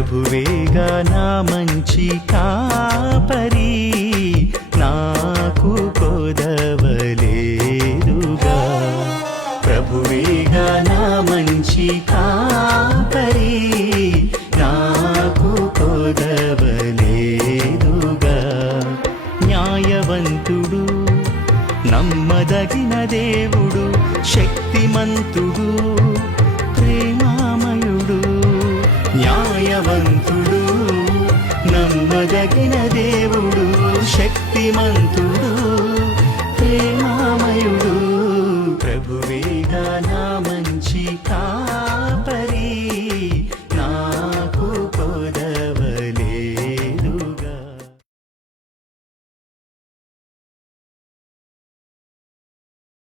ప్రభువేగా నా మంచి కాపరి నాకు కొదవలేదుగా. ప్రభువేగా నా మంచి కాపరి నాకు కొదవలేదుగా. న్యాయవంతుడు నమ్మదగిన దేవుడు శక్తిమంతుడు న్యాయవంతుడు నమ్మదగిన దేవుడు శక్తిమంతుడు.